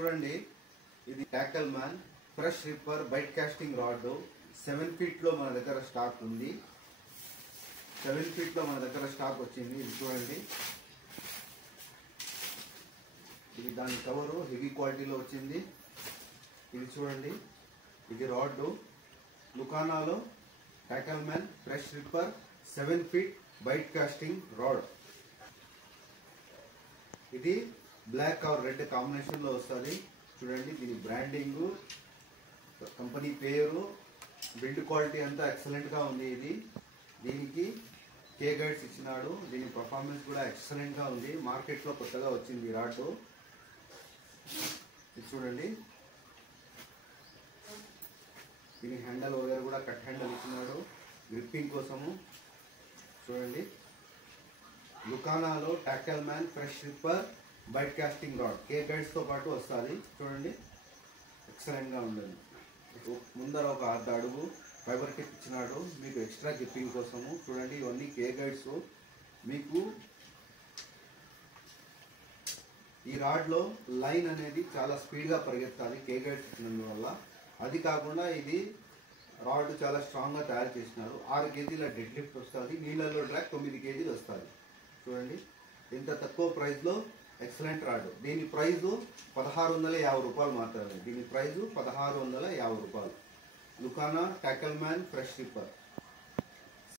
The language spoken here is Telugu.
చూడండి, ఇది tackle man fresh ripper bait casting rod 7 feet లో మన దగ్గర స్టాక్ ఉంది. 7 ఫీట్ లో మన దగ్గర స్టాక్ వచ్చింది. ఇది చూడండి, ఇది దాని కవరు హెవీ క్వాలిటీలో వచ్చింది. ఇది చూడండి, ఇది రాడ్ లుకానాలో tackle man fresh ripper 7 feet bait casting rod. ఇది బ్లాక్ ఆర్ రెడ్ కాంబినేషన్ లో వస్తుంది. చూడండి, దీని బ్రాండింగ్, కంపెనీ పేరు, బిల్డ్ క్వాలిటీ అంతా ఎక్సలెంట్ గా ఉంది. దీనికి కే గైడ్స్ ఇచ్చినాడు. దీని పర్ఫార్మెన్స్ కూడా ఎక్సలెంట్ గా ఉంది. మార్కెట్ లో కొత్తగా వచ్చింది ఈ రాడ్. ఇది చూడండి, దీని హ్యాండల్ వగేర కూడా కట్ హ్యాండల్ ఇచ్చినాడు గ్రిప్పింగ్ కోసము. చూడండి, లుకానాలో tackle man fresh ripper bait casting rod కే గైడ్స్ తో పాటు వస్తుంది. చూడండి, ఎక్సలెంట్ గా ఉంటుంది. ముందర ఒక అర్ధ అడుగు ఫైబర్ టిప్ ఇచ్చినాడు మీకు ఎక్స్ట్రా గ్రిప్పింగ్ కోసము. చూడండి, ఇవన్నీ కే గైడ్స్. మీకు ఈ రాడ్ లో లైన్ అనేది చాలా స్పీడ్ గా పరిగెత్తాలి కే గైడ్స్ ఇచ్చినందువల్ల. అది కాకుండా ఇది రాడ్ చాలా స్ట్రాంగ్ గా తయారు చేసినారు. 6 కేజీల డెడ్ లిఫ్ట్ వస్తుంది. నీళ్ళలో డ్రాక్ 9 కేజీలు వస్తుంది. చూడండి, ఇంత తక్కువ ప్రైస్ లో ఎక్సలెంట్ రాడ్. దీని ప్రైస్ 1650 రూపాయలు మాత్రమే. దీని ప్రైస్ 1650 రూపాయలు. లుకానా ట్యాకల్ మ్యాన్ ఫ్రెష్ రిప్పర్.